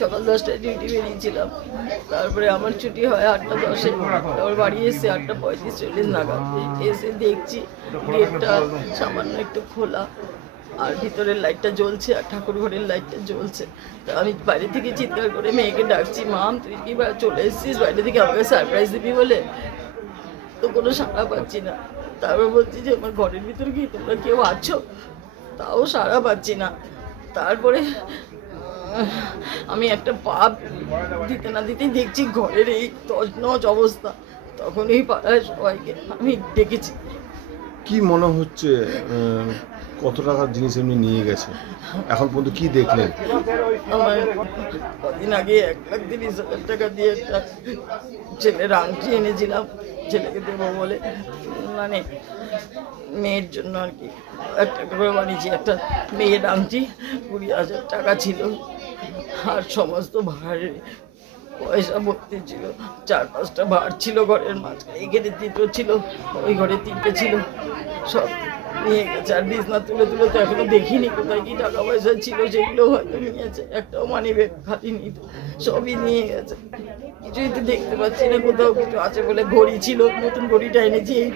সকাল দশটায় ডিউটি বেরিয়েছিলাম। তারপরে আমার ছুটি হয় আটটা দশে। তারপর বাড়ি এসে আটটা পঁয়ত্রিশ চল্লিশ নাগাদ। এসে দেখছি গেটটা সামান্য একটু খোলা। আর ভিতরের লাইটটা জ্বলছে আর ঠাকুর ঘরের লাইটটা জ্বলছে। তা আমি বাইরে থেকে চিৎকার করে মেয়েকে ডাকছি, মাম, তুই কি চলে এসেছিস? বাইরে থেকে আমাকে সারপ্রাইজ দিবি বলে? তো কোনো সাড়া পাচ্ছি না। তারপর বলছি যে আমার ঘরের ভিতরে কি তোমরা কেউ আছো? তাও সাড়া পাচ্ছি না। তারপরে আমি একটা পাপ দিতে না দিতেই দেখছি ঘরের এই তজনজ অবস্থা। তখন এই পাড়ায় সবাইকে আমি ডেকেছি। কি মনে হচ্ছে কত টাকার জিনিস এমনি নিয়ে গেছে? এখন পর্যন্ত কি দেখলেন? আমার কদিন আগে এক লাখ তিরিশ হাজার টাকা দিয়ে একটা ছেলের আংটি এনেছিলাম ছেলেকে দেবো বলে। মানে মেয়ের জন্য আর কি। একটা করে বানিয়েছি একটা মেয়ের আংটি কুড়ি হাজার টাকা ছিল। আর সমস্ত ভাড়ের পয়সা ভর্তি ছিল চার পাঁচটা ভাড় ছিল ঘরের মাঝখানে এখানে তিনটে ছিল ওই ঘরে তিনটে ছিল। সব নিয়ে গেছে আর বিছনা তুলে তুলে তো এখনও দেখিনি কোথায় কি টাকা পয়সা ছিল সেগুলো হয়তো নিয়েছে একটাও মানি ব্যাগ খালি নি সবই নিয়ে গেছে। কিছুই তো দেখতে পাচ্ছি না কোথাও কিছু আছে বলে ঘড়ি ছিল নতুন ঘড়িটা এনেছি এই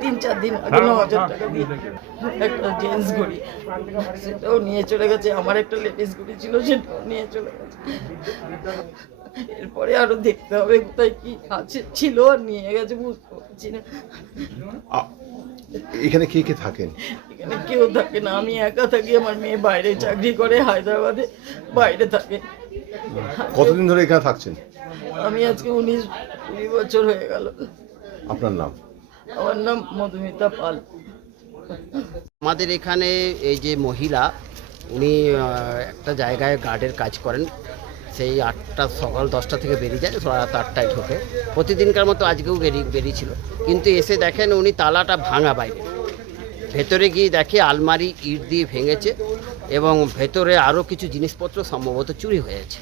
তিন চার দিন আগে ন হাজার টাকা দিয়ে একটা জেন্টস ঘড়ি সেটাও নিয়ে চলে গেছে আমার একটা লেডিস ঘড়ি ছিল সেটাও নিয়ে চলে গেছে। এরপরে আরও দেখতে হবে কোথায় কি আছে। ছিল আর নিয়ে গেছে বুঝতে পারছি না। এখানে কে কে থাকেন? এখানে কেউ থাকে না আমি একা থাকি আমার মেয়ে বাইরে চাকরি করে হায়দ্রাবাদে বাইরে থাকে। কতদিন ধরে এখানে থাকছেন? আমি আজকে উনিশ কুড়ি বছর হয়ে গেল। আপনার নাম? আমার নাম মধুমিতা পাল। আমাদের এখানে এই যে মহিলা উনি একটা জায়গায় গার্ডের কাজ করেন। সেই আটটা সকাল দশটা থেকে বেরিয়ে যায় রাত আটটায় ঢোকে। প্রতিদিনকার মতো আজকেও বেরিয়ে বেরিয়েছিল। কিন্তু এসে দেখেন উনি তালাটা ভাঙা বাইরে। ভেতরে গিয়ে দেখে আলমারি ইট দিয়ে ভেঙেছে এবং ভেতরে আরও কিছু জিনিসপত্র সম্ভবত চুরি হয়েছে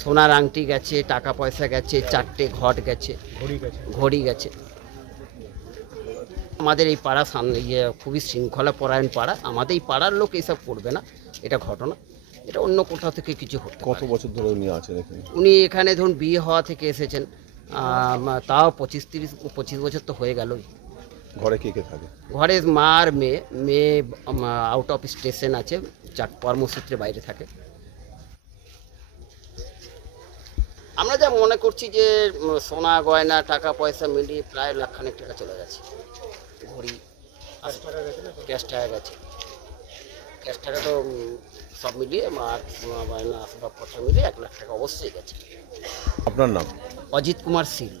সোনার আংটি গেছে টাকা পয়সা গেছে চারটে ঘট গেছে ঘড়ি গেছে। আমাদের এই পাড়া সামনে ইয়ে খুবই শৃঙ্খলা পরায়ণ পাড়া। আমাদের এই পাড়ার লোক এইসব করবে না এটা ঘটনা। এটা অন্য কোথাও থেকে কিছু হতে কত বছর ধরে উনি আছেন এখানে? উনি এখানে ধরুন বিয়ে হওয়া থেকে এসেছেন তাও পঁচিশ তিরিশ পঁচিশ বছর তো হয়ে গেলই। ঘরে কে কে থাকে? ঘরে মা আর মেয়ে মেয়ে আউট অফ স্টেশন আছে চাক কর্মসূত্রে বাইরে থাকে। আমরা যা মনে করছি যে সোনা গয়না টাকা পয়সা মিলিয়ে প্রায় লাখখানেক টাকা চলে গেছে। ঘড়ি ক্যাশ টাকা গেছে। ক্যাশ টাকা তো সব মিলিয়ে আর আসবাবপত্র মিলিয়ে এক লাখ টাকা অবশ্যই গেছে। আপনার নাম? অজিত কুমার শীল